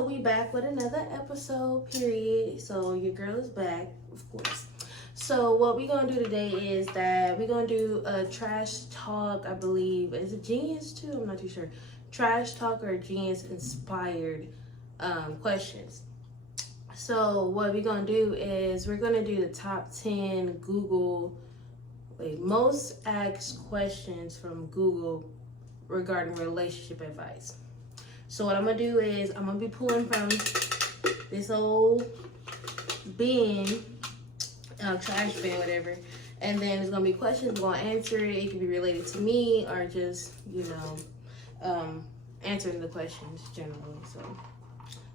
so we back with another episode, period. So your girl is back, of course. So what we gonna do today is that we're gonna do a trash talk, I believe. Is it Genius too? I'm not too sure. Trash talk or Genius inspired questions. So what we're gonna do is we're gonna do the top 10 most asked questions from Google regarding relationship advice. So what I'm gonna do is I'm gonna be pulling from this old bin, trash bin, whatever, and then there's gonna be questions. I'm gonna answer it. It can be related to me or just answering the questions generally. So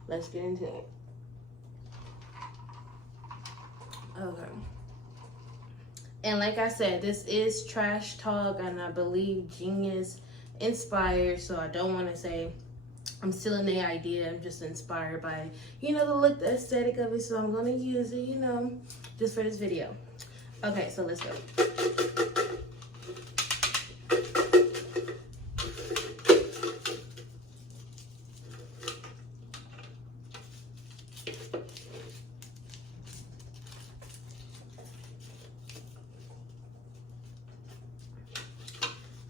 let's get into it. Okay. And like I said, this is trash talk, and I believe Genius inspired. So I don't want to say I'm stealing the idea. I'm just inspired by, the look, the aesthetic of it. So I'm going to use it, just for this video. Okay, so let's go.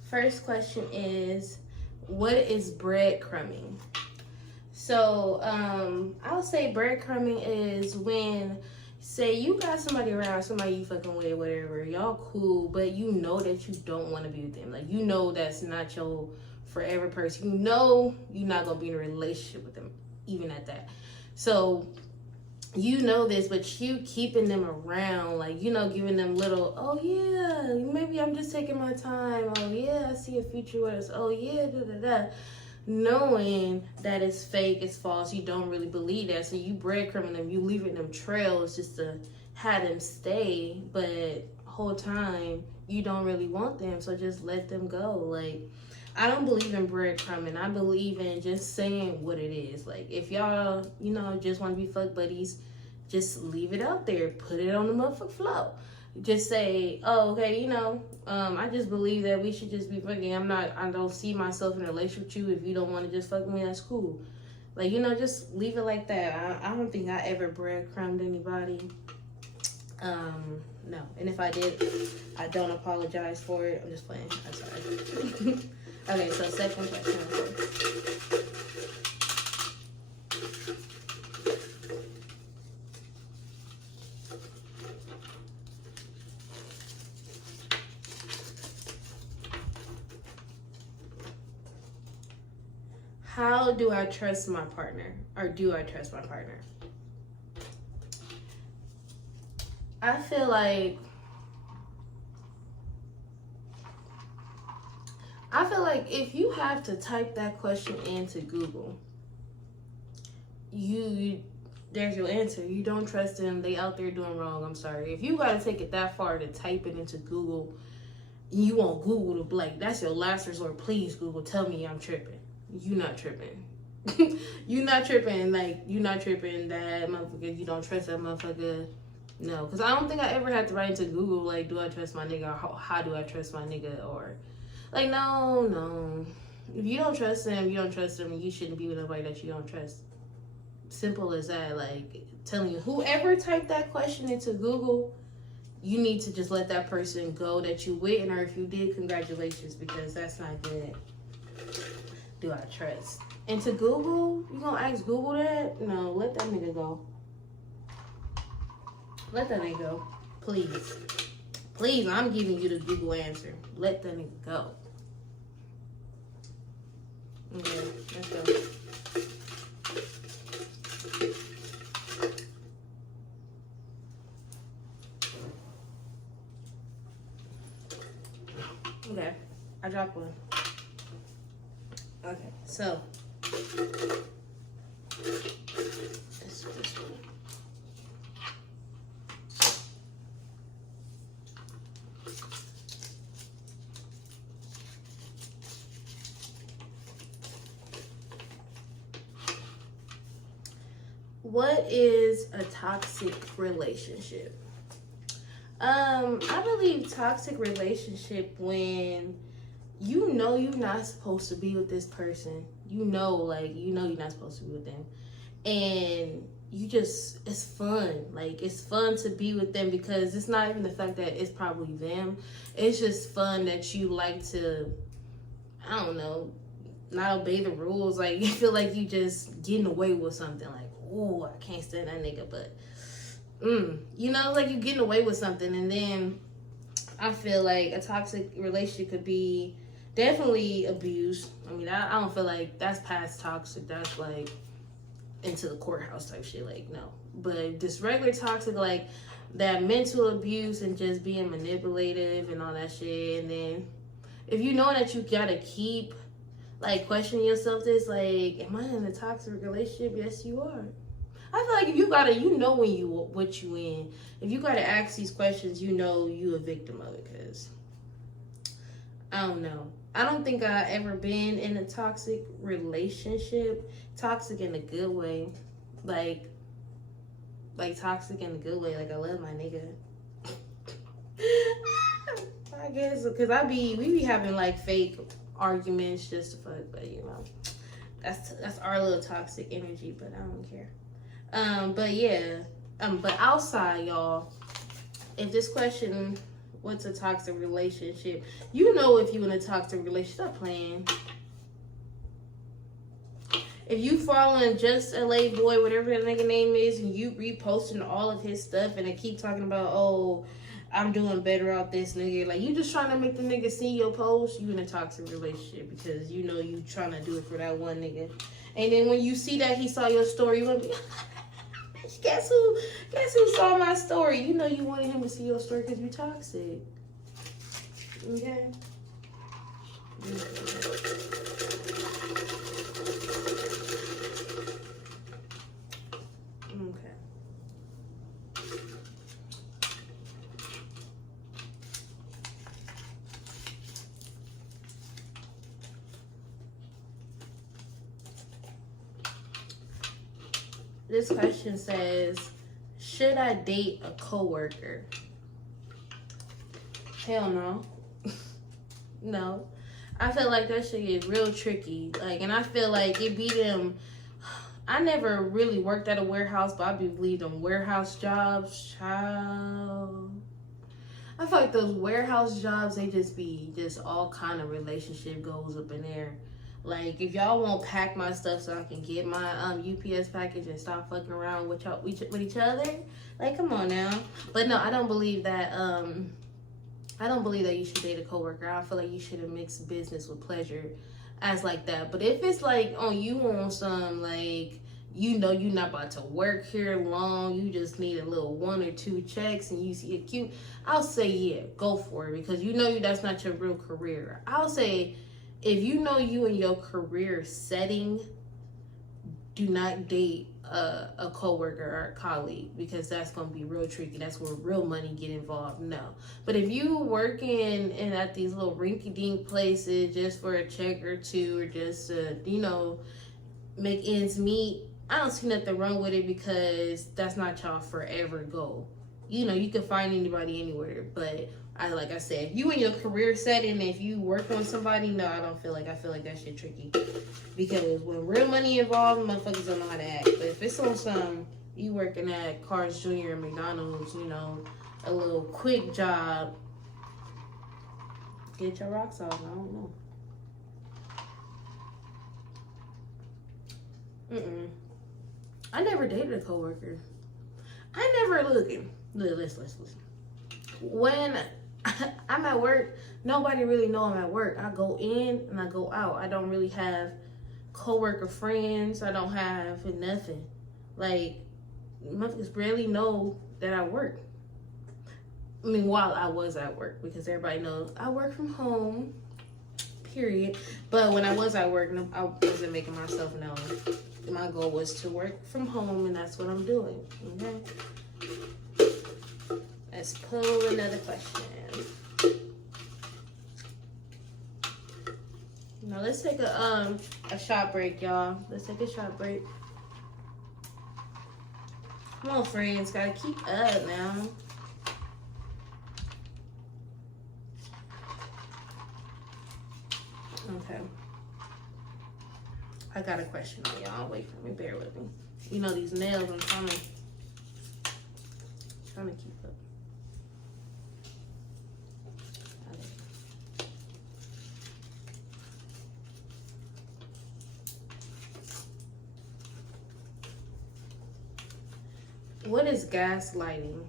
First question is, what is breadcrumbing? So I would say breadcrumbing is when, say you got somebody around, somebody you fucking with, whatever, y'all cool, but you know that you don't want to be with them. Like, that's not your forever person. You're not going to be in a relationship with them, even at that. So this, but you keeping them around, like, giving them little, oh yeah, maybe I'm just taking my time. Oh yeah, I see a future with us. Oh yeah, da-da-da. Knowing that it's fake, it's false, you don't really believe that. So you breadcrumbing them, you leaving them trails just to have them stay, but whole time you don't really want them. So just let them go. Like, I don't believe in breadcrumbing. I believe in just saying what it is. Like, if y'all, just want to be fuck buddies, just leave it out there. Put it on the motherfucking flow. Just say, oh, okay, I just believe that we should just be fucking. I don't see myself in a relationship with you. If you don't want to just fuck with me, that's cool. Like, just leave it like that. I don't think I ever breadcrumbed anybody. No. And if I did, I don't apologize for it. I'm just playing. I'm sorry. Okay, so second question. How do I trust my partner? Or do I trust my partner? I feel like if you have to type that question into Google, there's your answer. You don't trust them. They out there doing wrong. I'm sorry. If you got to take it that far to type it into Google, you want Google to blank. That's your last resort. Please, Google, tell me I'm tripping. You not tripping. You not tripping. Like, you not tripping that motherfucker. You don't trust that motherfucker. No, because I don't think I ever had to write into Google, like, do I trust my nigga? Or how do I trust my nigga? Or, like, no. If you don't trust him, you don't trust him, and you shouldn't be with nobody that you don't trust. Simple as that. Like, telling you, whoever typed that question into Google, you need to just let that person go that you with, or if you did, congratulations, because that's not good. Do I trust? And to Google, you gonna ask Google that? No, let that nigga go. Let that nigga go. Please. Please, I'm giving you the Google answer. Let that nigga go. Okay, let's go. Okay, I dropped one. Okay, so this one. What is a toxic relationship? I believe toxic relationship when you know you're not supposed to be with this person. You're not supposed to be with them. and it's fun. Like, it's fun to be with them because it's not even the fact that it's probably them. It's just fun that you like to, I don't know, not obey the rules. Like, you feel like you just getting away with something. Like, oh, I can't stand that nigga, but you know, like you getting away with something. And then I feel like a toxic relationship could be definitely abuse. I mean, I don't feel like that's past toxic. That's like into the courthouse type shit. Like, no. But just regular toxic, like that mental abuse and just being manipulative and all that shit. And then if you know that you gotta keep like questioning yourself, this like, am I in a toxic relationship? Yes, you are. I feel like if you gotta, you know when you what you in. If you gotta ask these questions, you know you a victim of it. Cause I don't know. I don't think I ever been in a toxic relationship. Toxic in a good way, like toxic in a good way. Like I love my nigga. I guess because we be having like fake arguments just to fuck, but you know, that's our little toxic energy. But I don't care. But yeah, but outside, y'all, if this question, what's a toxic relationship? You know, if you in a toxic relationship, stop playing. If you following Just LA Boy, whatever that nigga name is, and you reposting all of his stuff and they keep talking about, oh, I'm doing better out this nigga. Like, you just trying to make the nigga see your post, you in a toxic relationship because you know you trying to do it for that one nigga. And then when you see that he saw your story, you gonna be, guess who saw my story? You know you wanted him to see your story because you toxic. Okay? Okay. This question says, should I date a coworker? Hell no. No. I feel like that shit get real tricky. Like, and I feel like it be them. I never really worked at a warehouse, but I believe them warehouse jobs, child. I feel like those warehouse jobs, they just be just all kind of relationship goes up in there. Like, if y'all won't pack my stuff so I can get my UPS package and stop fucking around with each other, like, come on now. But no, I don't believe that. I don't believe that you should date a coworker. I feel like you shouldn't mix business with pleasure as like that. But if it's like on you on some like, you know you're not about to work here long, you just need a little 1 or 2 checks and you see it cute, I'll say yeah, go for it because you know that's not your real career. I'll say if you know you in your career setting, do not date a coworker or a colleague because that's gonna be real tricky. That's where real money get involved. No, but if you working in at these little rinky-dink places just for a check or two or just you know, make ends meet, I don't see nothing wrong with it because that's not y'all forever goal. You know, you can find anybody anywhere, but like I said, if you in your career setting, if you work on somebody, no, I feel like that shit tricky. Because when real money involved, motherfuckers don't know how to act. But if it's on some, you working at Carl's Jr. and McDonald's, you know, a little quick job, get your rocks off. I don't know. I never dated a coworker. I never listen. When I'm at work, nobody really know I'm at work. I go in and I go out. I don't really have coworker friends. I don't have nothing. Like, motherfuckers barely know that I work. I mean, while I was at work, because everybody knows I work from home, period. But when I was at work, I wasn't making myself known. My goal was to work from home, and that's what I'm doing. Okay? Let's pull another question. Now let's take a shot break, y'all. Let's take a shot break. Come on, friends. Gotta keep up now. Okay. I got a question on y'all. Wait for me. Bear with me. You know, these nails, I'm trying to keep up. What is gaslighting?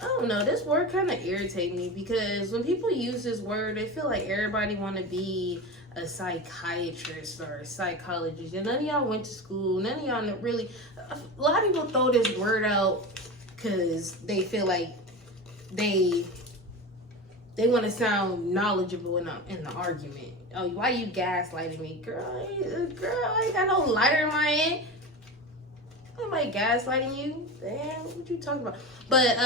I don't know. This word kind of irritates me because when people use this word, they feel like everybody want to be a psychiatrist or a psychologist. And none of y'all went to school. None of y'all really. A lot of people throw this word out because they feel like they want to sound knowledgeable in the argument. Oh, why you gaslighting me, girl? I ain't got no lighter in my hand. Nobody gaslighting you. Damn, what you talking about? But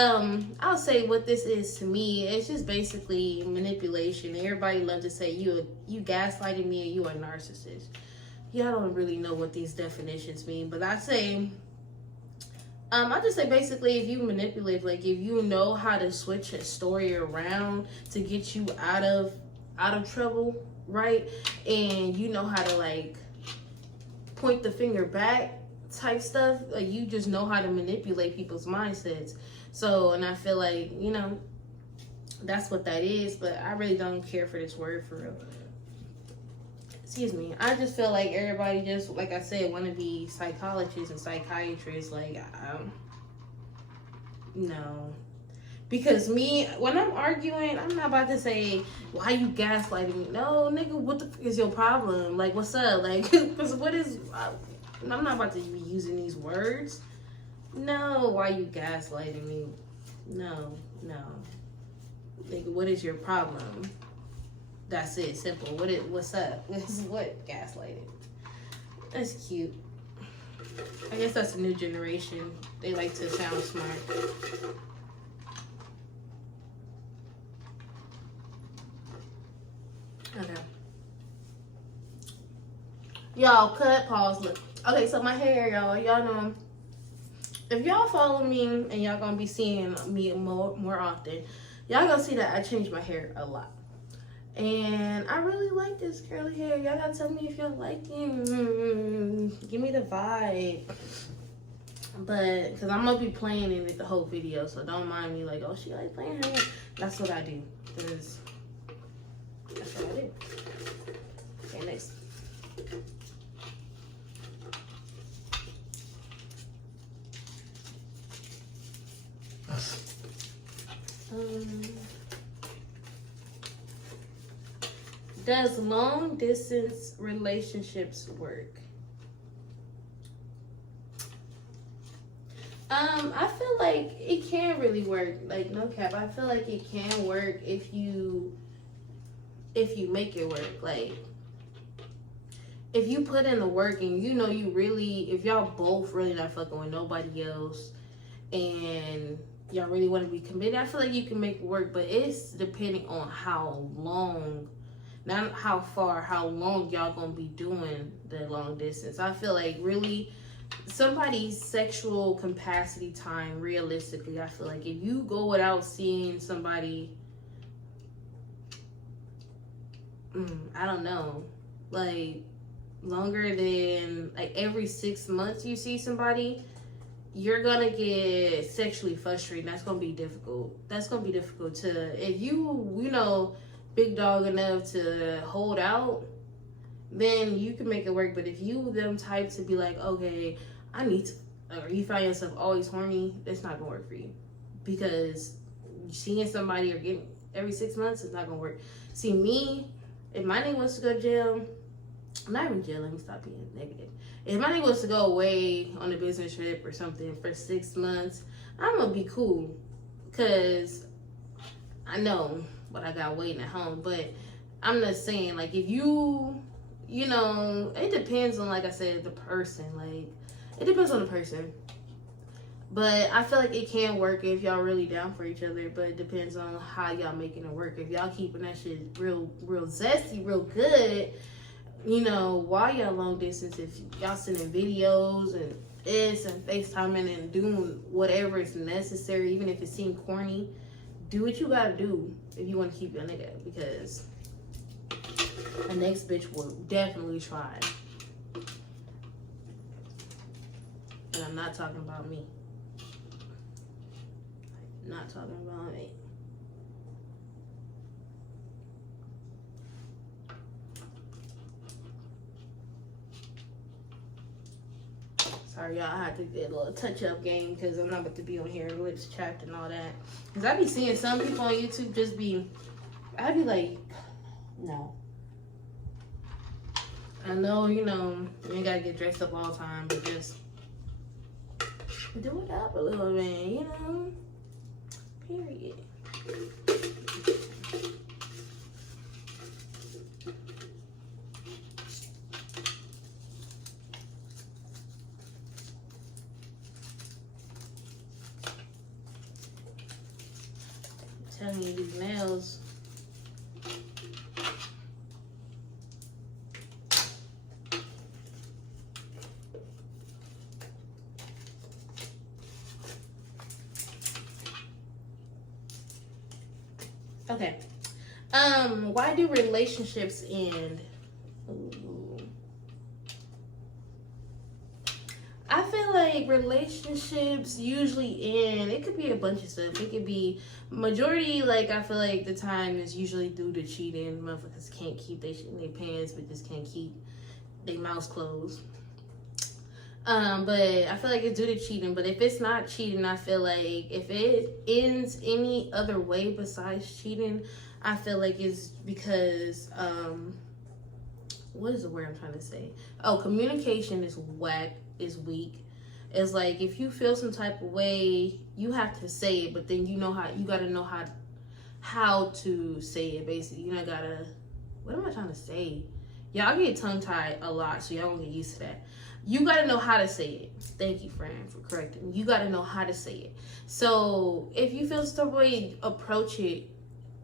I'll say what this is to me. It's just basically manipulation. Everybody loves to say you gaslighting me and you a narcissist. Y'all don't really know what these definitions mean, but I say I just say basically if you manipulate, like if you know how to switch a story around to get you out of trouble, right? And you know how to like point the finger back type stuff, like you just know how to manipulate people's mindsets. So, and I feel like, you know, that's what that is, but I really don't care for this word for real. Excuse me. I just feel like everybody just, like I said, want to be psychologists and psychiatrists. Like, no. Because me, when I'm arguing, I'm not about to say, why you gaslighting me? No, nigga, what the fuck is your problem? Like, what's up? Like, because what is... I'm not about to be using these words. No, why you gaslighting me? No. Nigga, what is your problem? That's it, simple. What's up? What gaslighting? That's cute. I guess that's a new generation. They like to sound smart. Okay. Y'all, cut, pause, look. Okay, so my hair, y'all know, if y'all follow me and y'all gonna be seeing me more often, y'all gonna see that I changed my hair a lot. And I really like this curly hair. Y'all gotta tell me if y'all like it. Give me the vibe. But, because I'm gonna be playing in it the whole video, so don't mind me like, oh, she like playing her hair. That's what I do. Because that's what I do. Okay, next. Does long distance relationships work? I feel like it can really work. Like, no cap. I feel like it can work if you make it work. Like, if you put in the work and you know you really, if y'all both really not fucking with nobody else and y'all really want to be committed, I feel like you can make it work, but it's depending on how long, not how far, how long y'all gonna be doing the long distance. I feel like really somebody's sexual capacity time, realistically, I feel like if you go without seeing somebody, I don't know, like longer than like every 6 months you see somebody, you're gonna get sexually frustrated. That's gonna be difficult. That's gonna be difficult to, if you know, big dog enough to hold out, then you can make it work. But if you them type to be like, okay, I need to, or you find yourself always horny, that's not gonna work for you. Because seeing somebody or getting every 6 months is not gonna work. See me, if my nigga wants to go to jail, not even jail, let me stop being negative. If my nigga was to go away on a business trip or something for 6 months, I'm gonna be cool. Cause I know what I got waiting at home. But I'm just saying, like, if you know, it depends on, like I said, the person. Like, it depends on the person. But I feel like it can work if y'all really down for each other. But it depends on how y'all making it work. If y'all keeping that shit real zesty, real good, you know, while y'all long distance, if y'all sending videos and this and FaceTiming and doing whatever is necessary, even if it seems corny, do what you gotta do if you want to keep your nigga, because the next bitch will definitely try. And I'm not talking about me. Not talking about me. Sorry, y'all. I had to get a little touch-up game because I'm not about to be on here, lips chapped and all that. Because I be seeing some people on YouTube just be, I be like, no. I know, you know, you ain't got to get dressed up all the time, but just do it up a little bit, you know? Period. Telling you these nails. Okay. Why do relationships end? Ooh. I feel like relationships usually end. It could be a bunch of stuff. It could be majority, like I feel like the time is usually due to cheating. Motherfuckers can't keep their shit in their pants, but just can't keep their mouths closed. But I feel like it's due to cheating. But if it's not cheating, I feel like if it ends any other way besides cheating, I feel like it's because what is the word I'm trying to say? Oh, communication is whack, is weak. It's like if you feel some type of way, you have to say it, but then you gotta know how to say it. Basically, you know, what am I trying to say? Y'all get tongue tied a lot, so y'all don't get used to that. You gotta know how to say it. Thank you, friend, for correcting me. You gotta know how to say it. So if you feel some way, approach it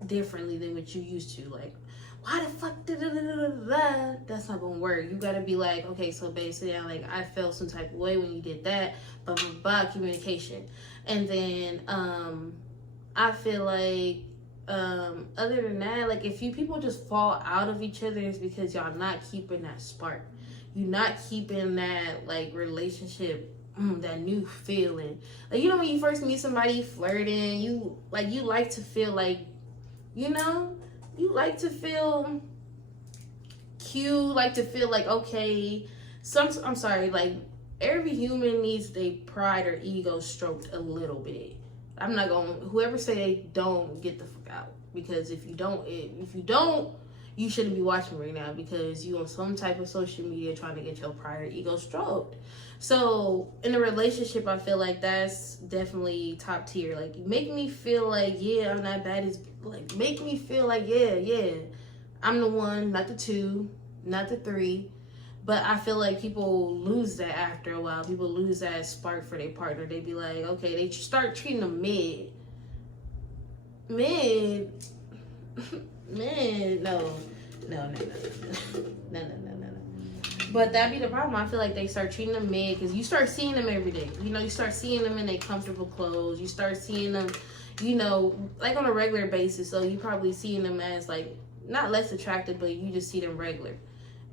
differently than what you used to. Like, why the fuck that's not gonna work. You gotta be like, okay, so basically I felt some type of way when you did that, blah blah blah, communication. And then I feel like other than that, like if you people just fall out of each other, it's because y'all not keeping that spark. You're not keeping that like relationship, that new feeling. Like, you know, when you first meet somebody flirting, you like to feel like, you know, you like to feel cute, like to feel like, okay, I'm sorry, like every human needs their pride or ego stroked a little bit. I'm not going, whoever say they don't, get the fuck out. Because if you don't, you shouldn't be watching right now, because you on some type of social media trying to get your pride or ego stroked. So in a relationship, I feel like that's definitely top tier. Like, make me feel like, yeah, I'm not bad as, like, make me feel like, yeah, I'm the one, not the two, not the three. But I feel like people lose that after a while. People lose that spark for their partner. They be like, okay, they start treating them mid. Man, no. But that be the problem. I feel like they start treating them mid because you start seeing them every day. You know, you start seeing them in their comfortable clothes. You start seeing them, you know, like on a regular basis. So you probably seeing them as like not less attractive, but you just see them regular.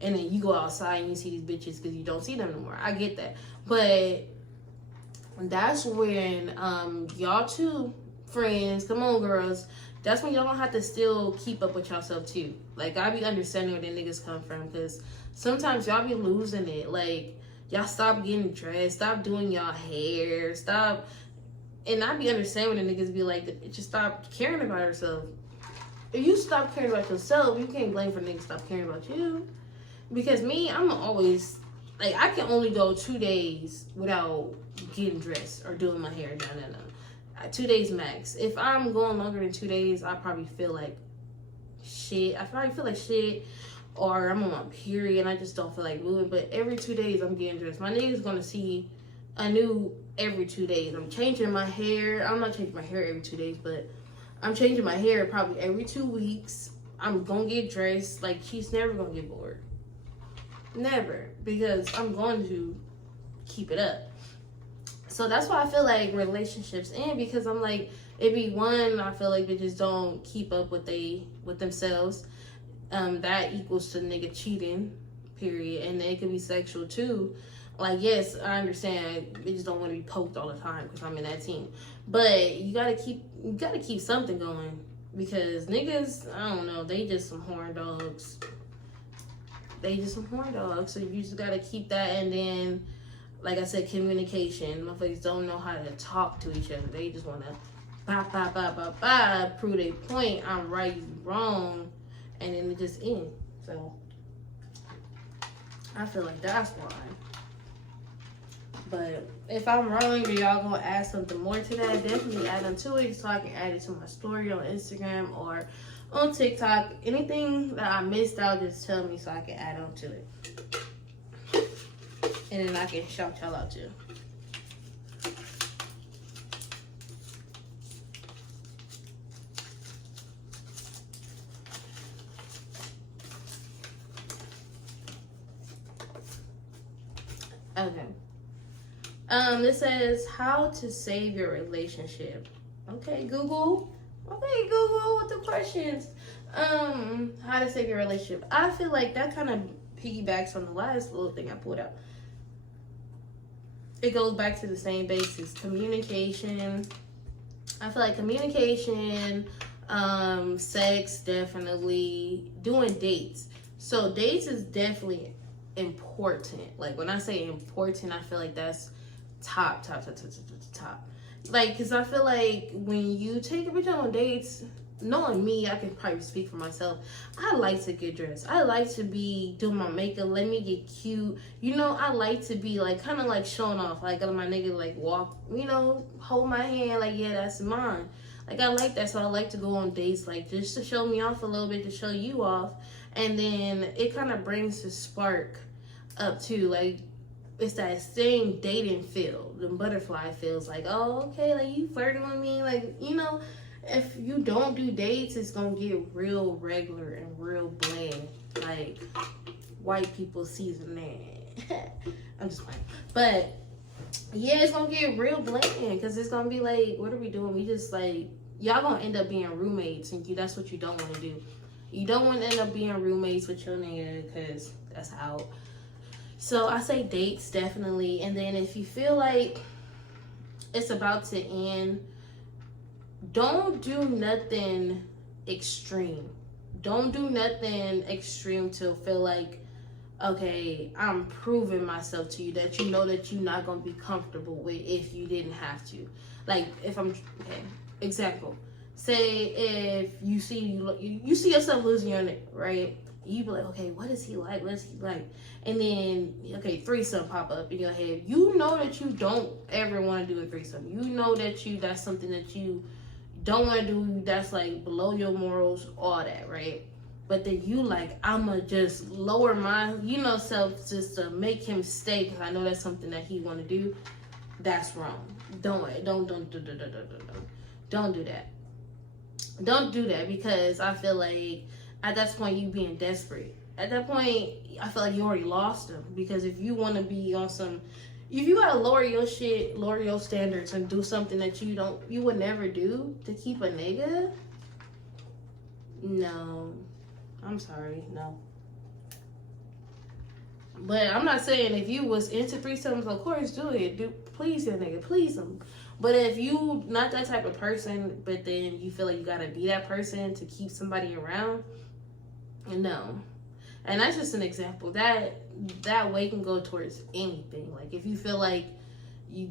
And then you go outside and you see these bitches because you don't see them no more. I get that. But that's when y'all two friends, come on girls, that's when y'all don't have to still keep up with yourself too. Like, I be understanding where the niggas come from, because sometimes y'all be losing it. Like, y'all stop getting dressed, stop doing y'all hair, stop. And I be understanding when the niggas be like, just stop caring about yourself. If you stop caring about yourself, you can't blame for niggas stop caring about you. Because me, I'm always, like, I can only go 2 days without getting dressed or doing my hair. No. 2 days max. If I'm going longer than 2 days, I probably feel like shit. I probably feel like shit, or I'm on my period and I just don't feel like moving. But every 2 days, I'm getting dressed. My nigga's gonna see a new every 2 days. I'm changing my hair. I'm not changing my hair every 2 days, but I'm changing my hair probably every 2 weeks. I'm gonna get dressed. Like, she's never gonna get bored. Never. Because I'm going to keep it up. So that's why I feel like relationships end, because I'm like, it be one, I feel like they just don't keep up with themselves. That equals to nigga cheating, period. And it could be sexual too. Like, yes, I understand. They just don't want to be poked all the time because I'm in that team. But you gotta keep something going because niggas, I don't know, they just some horn dogs. They just some horn dogs. So you just gotta keep that, and then, like I said, communication. Motherfuckers don't know how to talk to each other. They just wanna prove their point. I'm right, you wrong, and then it just ends. So I feel like that's why. But if I'm wrong or y'all gonna add something more to that, definitely add on to it so I can add it to my story on Instagram or on TikTok. Anything that I missed out, just tell me so I can add on to it. And then I can shout y'all out too. Okay. This says how to save your relationship. Okay, Google. Okay, Google with the questions. How to save your relationship. I feel like that kind of piggybacks on the last little thing I pulled out. It goes back to the same basis. Communication. I feel like communication, sex, definitely. Doing dates. So dates is definitely important. Like when I say important, I feel like that's top. Like, because I feel like when you take a bitch on dates, knowing me, I can probably speak for myself. I like to get dressed. I like to be doing my makeup. Let me get cute. You know, I like to be like kind of like showing off. Like my nigga like walk, you know, hold my hand. Like, yeah, that's mine. Like I like that. So I like to go on dates, like just to show me off a little bit, to show you off. And then it kind of brings the spark up too. Like it's that same dating feel, the butterfly feels. Like, oh, okay, like you flirting with me. Like, you know, if you don't do dates, it's gonna get real regular and real bland, like white people seasoning. I'm just playing, but yeah, it's gonna get real bland because it's gonna be like, what are we doing? We just like, y'all gonna end up being roommates, and that's what you don't want to do. You don't want to end up being roommates with your nigga because that's out. So I say dates definitely, and then if you feel like it's about to end, don't do nothing extreme. Don't do nothing extreme to feel like, okay, I'm proving myself to you that you know that you're not going to be comfortable with if you didn't have to. Like, if I'm, okay, example. Say if you see yourself losing your nigga, right? You be like, okay, what is he like? What is he like? And then, okay, threesome pop up in your head. You know that you don't ever want to do a threesome. You know that that's something that you don't want to do, that's like below your morals, all that, right? But then you like, I'ma just lower my, self just to make him stay because I know that's something that he want to do. That's wrong. Don't do that. Don't do that because I feel like at that point you being desperate. At that point, I feel like you already lost him because if you want to be on some, if you gotta lower your shit, lower your standards, and do something that you would never do to keep a nigga, no, I'm sorry, no. But I'm not saying if you was into threesomes, of course do it. Please your nigga, please him. But if you not that type of person, but then you feel like you gotta be that person to keep somebody around, no. And that's just an example. That way can go towards anything. Like if you feel like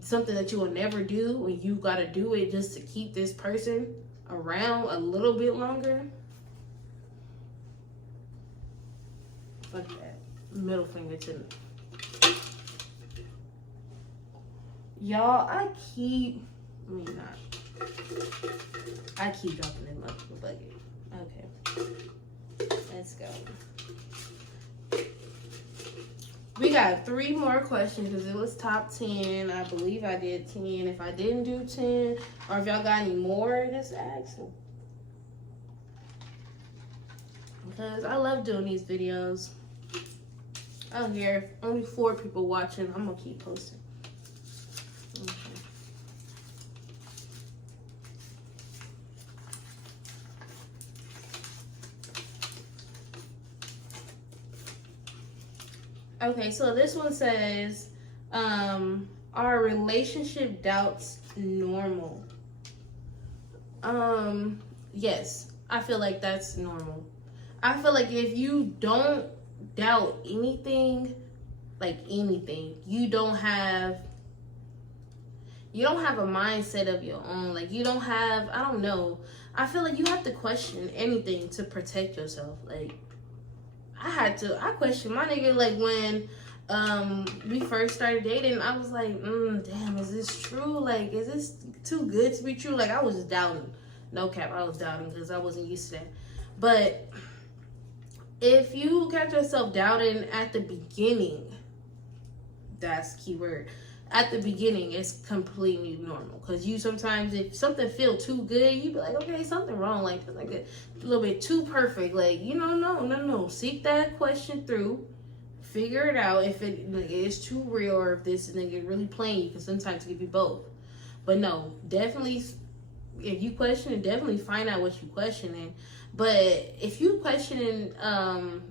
something that you will never do and you gotta do it just to keep this person around a little bit longer, fuck that. Middle finger to me. Y'all, I keep dropping this motherfucker bucket. Okay. Let's go. We got 3 more questions because it was top 10. I believe I did 10. If I didn't do 10, or if y'all got any more, just ask me. Because I love doing these videos. Oh, here, only 4 people watching. I'm going to keep posting. Okay, so this one says, Are relationship doubts normal? Yes, I feel like that's normal. I feel like if you don't doubt anything, like anything, you don't have a mindset of your own. Like you don't have, I don't know. I feel like you have to question anything to protect yourself. Like I questioned my nigga like when we first started dating. I was like, damn, is this true? Like, is this too good to be true? Like I was just doubting. No cap, I was doubting because I wasn't used to that. But if you catch yourself doubting at the beginning, that's key word. At the beginning, it's completely normal. Because you sometimes, if something feel too good, you be like, okay, something wrong. Like a little bit too perfect. Like, no. Seek that question through. Figure it out if it like, is too real or if this nigga really playing you. Because sometimes it can be both. But no, definitely, if you question it, definitely find out what you questioning. But if you questioning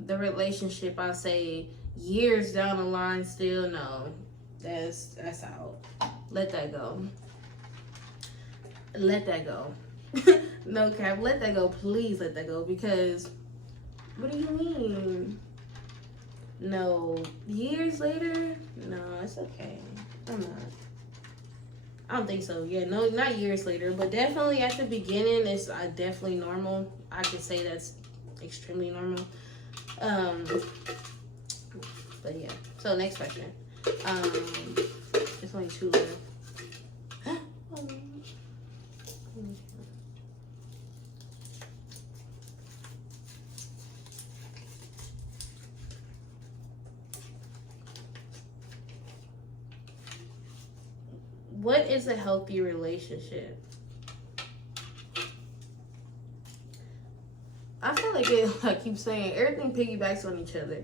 the relationship, I'll say years down the line, still no, that's out. Let that go. Let that go. No cap. Let that go. Please let that go. Because what do you mean? No, years later? No, it's okay. I'm not. I don't think so. Yeah, no, not years later, but definitely at the beginning, it's definitely normal. I could say that's extremely normal. But yeah. So next question. There's only 2 left. What is a healthy relationship? I feel like I keep saying, everything piggybacks on each other.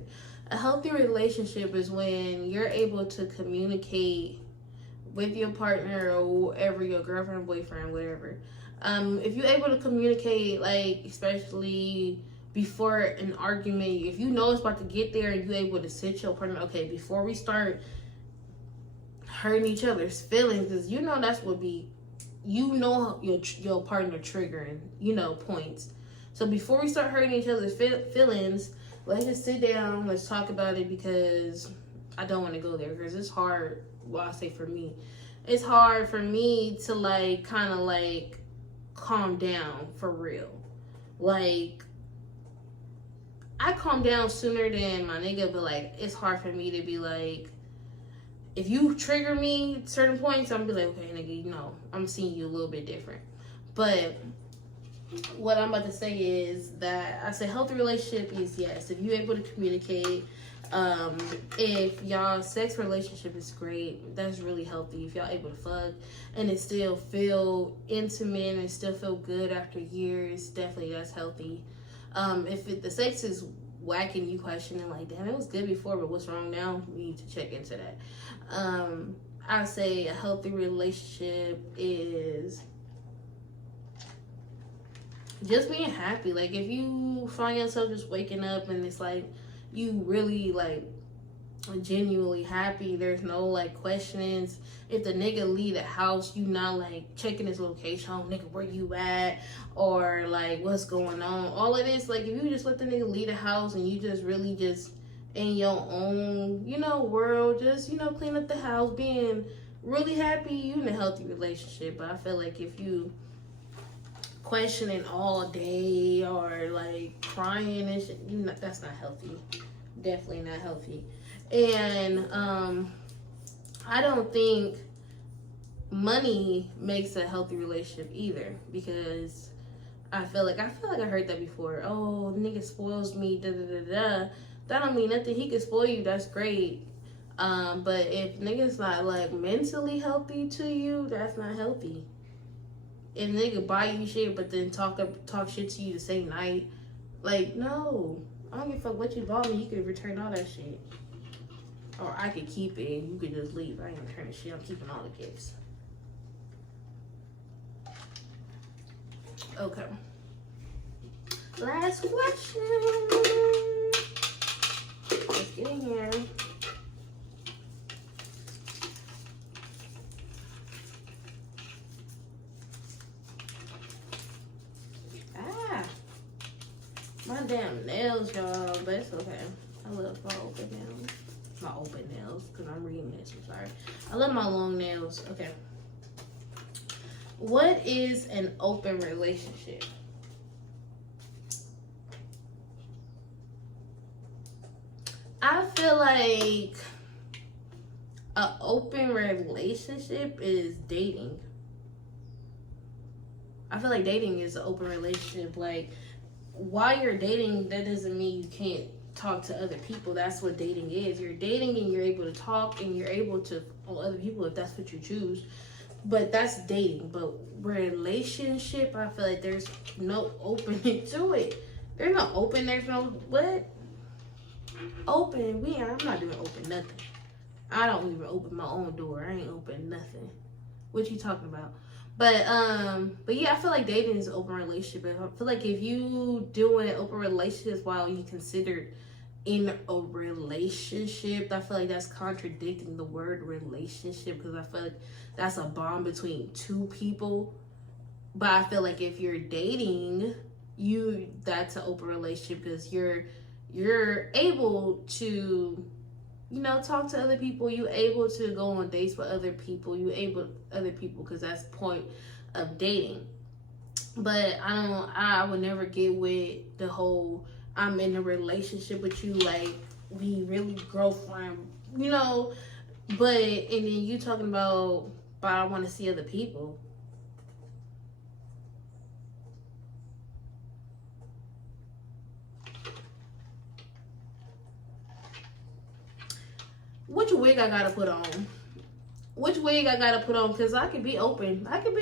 A healthy relationship is when you're able to communicate with your partner or whoever, your girlfriend, boyfriend, whatever. If you're able to communicate, like, especially before an argument, if you know it's about to get there and you're able to sit your partner, okay, before we start hurting each other's feelings, because that's what your partner triggering, points. So before we start hurting each other's feelings, let's just sit down, let's talk about it, because I don't want to go there, because it's hard. Well, I say for me, it's hard for me to like kind of like calm down for real. Like I calm down sooner than my nigga, but like it's hard for me to be like, if you trigger me at certain points, I'm gonna be like, okay, nigga, I'm seeing you a little bit different. But what I'm about to say is that I say healthy relationship is yes, if you're able to communicate. If y'all sex relationship is great, that's really healthy. If y'all able to fuck and it still feel intimate and still feel good after years, definitely that's healthy. If the sex is whacking, you questioning like, damn, it was good before, but what's wrong now? We need to check into that. I say a healthy relationship is just being happy. Like if you find yourself just waking up and it's like you really like genuinely happy, there's no like questionings. If the nigga leave the house, you not like checking his location, oh nigga, where you at, or like what's going on. All of this, like if you just let the nigga leave the house and you just really just in your own world, just clean up the house, being really happy, you in a healthy relationship. But I feel like if you questioning all day or like crying and shit, that's not healthy. Definitely not healthy. And I don't think money makes a healthy relationship either, because I feel like I heard that before. Oh, nigga spoils me, da da da da. That don't mean nothing. He can spoil you, that's great. But if nigga's not like mentally healthy to you, that's not healthy. If nigga buy you shit but then talk shit to you the same night, like, no, I don't give a fuck what you bought me. You could return all that shit, or I could keep it and you could just leave. I ain't returning shit. I'm keeping all the gifts. Okay, last question. Let's get in here. damn nails, y'all, but it's okay. I love my open nails. My open nails, because I'm reading this, I'm sorry. I love my long nails. Okay. What is an open relationship? I feel like an open relationship is dating. I feel like dating is an open relationship. Like, while you're dating, that doesn't mean you can't talk to other people. That's what dating is. You're dating and you're able to talk and you're able to follow other people if that's what you choose. But that's dating. But relationship, I feel like there's no opening to it. There's no open, there's no what? Open, I'm not doing open nothing. I don't even open my own door. I ain't open nothing. What you talking about? But yeah, I feel like dating is an open relationship. I feel like if you doing open relationships while you considered in a relationship, I feel like that's contradicting the word relationship, because I feel like that's a bond between two people. But I feel like if you're dating, that's an open relationship, because you're able to, you know, talk to other people. You able to go on dates with other people. Because that's the point of dating. But I would never get with the whole I'm in a relationship with you, like we really girlfriend, you know. But and then you talking about, but I want to see other people. Which wig I gotta put on? Which wig I gotta put on? Because I could be open. I could be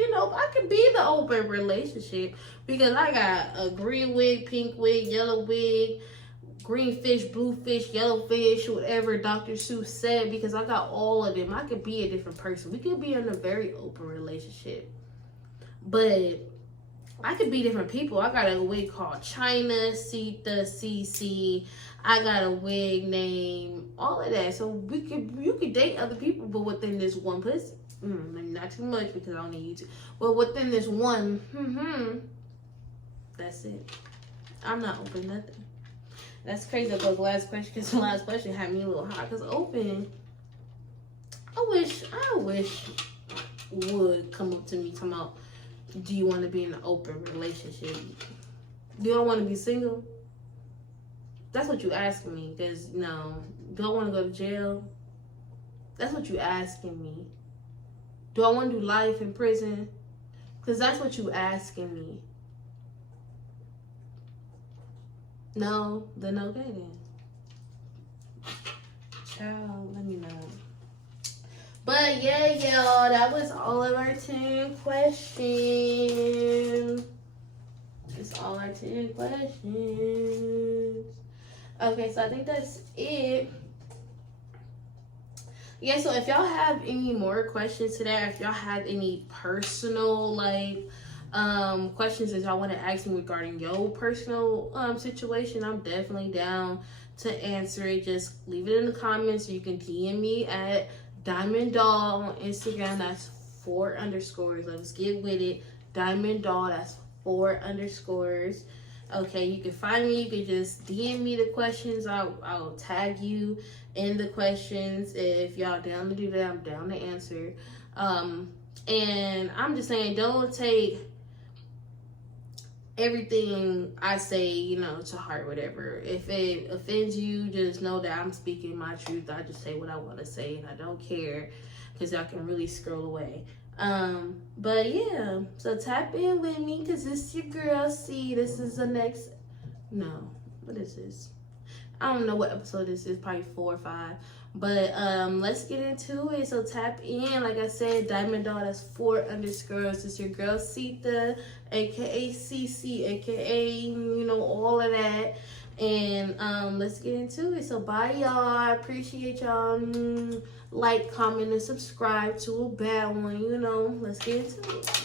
the open relationship, because I got a green wig, pink wig, yellow wig, green fish, blue fish, yellow fish, whatever Dr. Seuss said, because I got all of them. I could be a different person. We could be in a very open relationship. But I could be different people. I got a wig called China, Sita, CC. I got a wig named all of that. So you could date other people, but within this one pussy. Not too much, because I don't need you to. But within this one, that's it. I'm not open nothing. That's crazy about the last question, because the last question had me a little hot. Because open, I wish would come up to me talking about, do you want to be in an open relationship? Do I want to be single? That's what you asking me. Because, no. Do I want to go to jail? That's what you asking me. Do I want to do life in prison? Because that's what you asking me. No, then okay then. Child, let me know. But yeah, y'all, that was all of our 10 questions. It's all our 10 questions. Okay, so I think that's it. Yeah, so if y'all have any more questions today, if y'all have any personal, like, questions that y'all want to ask me regarding your personal situation, I'm definitely down to answer it. Just leave it in the comments. You can DM me at Diamond Doll on Instagram. That's 4 underscores. Let's get with it. Diamond Doll. That's 4 underscores. Okay, you can find me. You can just DM me the questions. I'll tag you in the questions. If y'all down to do that, I'm down to answer. And I'm just saying, don't take everything I say, you know, to heart, whatever. If it offends you, just know that I'm speaking my truth. I just say what I want to say, and I don't care, because y'all can really scroll away. But yeah, so tap in with me, because it's your girl C. This is the next, no, what is this? I don't know what episode this is, probably 4 or 5. But let's get into it. So tap in. Like I said, Diamond Doll, that's 4 underscores. It's your girl Sita, aka CC, aka, you know, all of that. And let's get into it. So bye, y'all. I appreciate y'all. Like, comment, and subscribe to a bad one. You know, let's get into it.